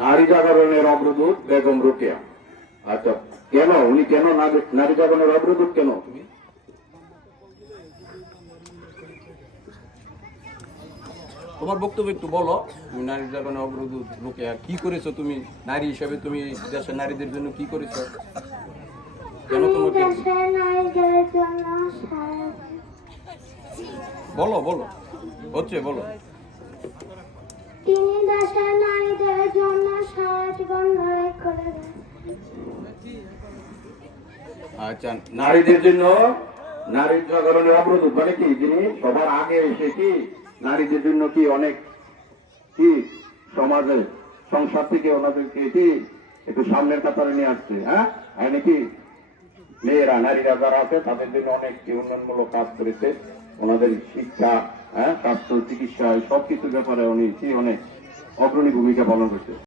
নারী জাগরণের অগ্রদূত বেগম রোকেয়া। আচ্ছা, কেন উনি কেন নারী জাগরণের অগ্রদূত কেন? তুমি তোমার বক্তব্য একটু বলো। তুমি নারী জাগরণের অগ্রদূত রোকেয়া, কি করেছো তুমি নারী হিসেবে? তুমি দেশের নারীদের জন্য কি করেছো? কেন তোমাকে বলো বলো হচ্ছে বলো। তিনি দেশের নারীদের জন্য সারা জীবন লড়াই করে। আচ্ছা, নারীদের জন্য নারী জাগরণের অগ্রদূত মানে কি? যিনি সবার আগে এসে কি নারীদের জন্য কি অনেক কি সমাজে সংসার থেকে ওনাদেরকে কি একটু সামনের কাতারে নিয়ে আসছে। হ্যাঁ, নাকি মেয়েরা নারীরা যারা আছে তাদের জন্য অনেক উন্নয়নমূলক কাজ করেছে। ওনাদের শিক্ষা, স্বাস্থ্য, চিকিৎসা সবকিছু ব্যাপারে উনি কি অনেক অগ্রণী ভূমিকা পালন করছে।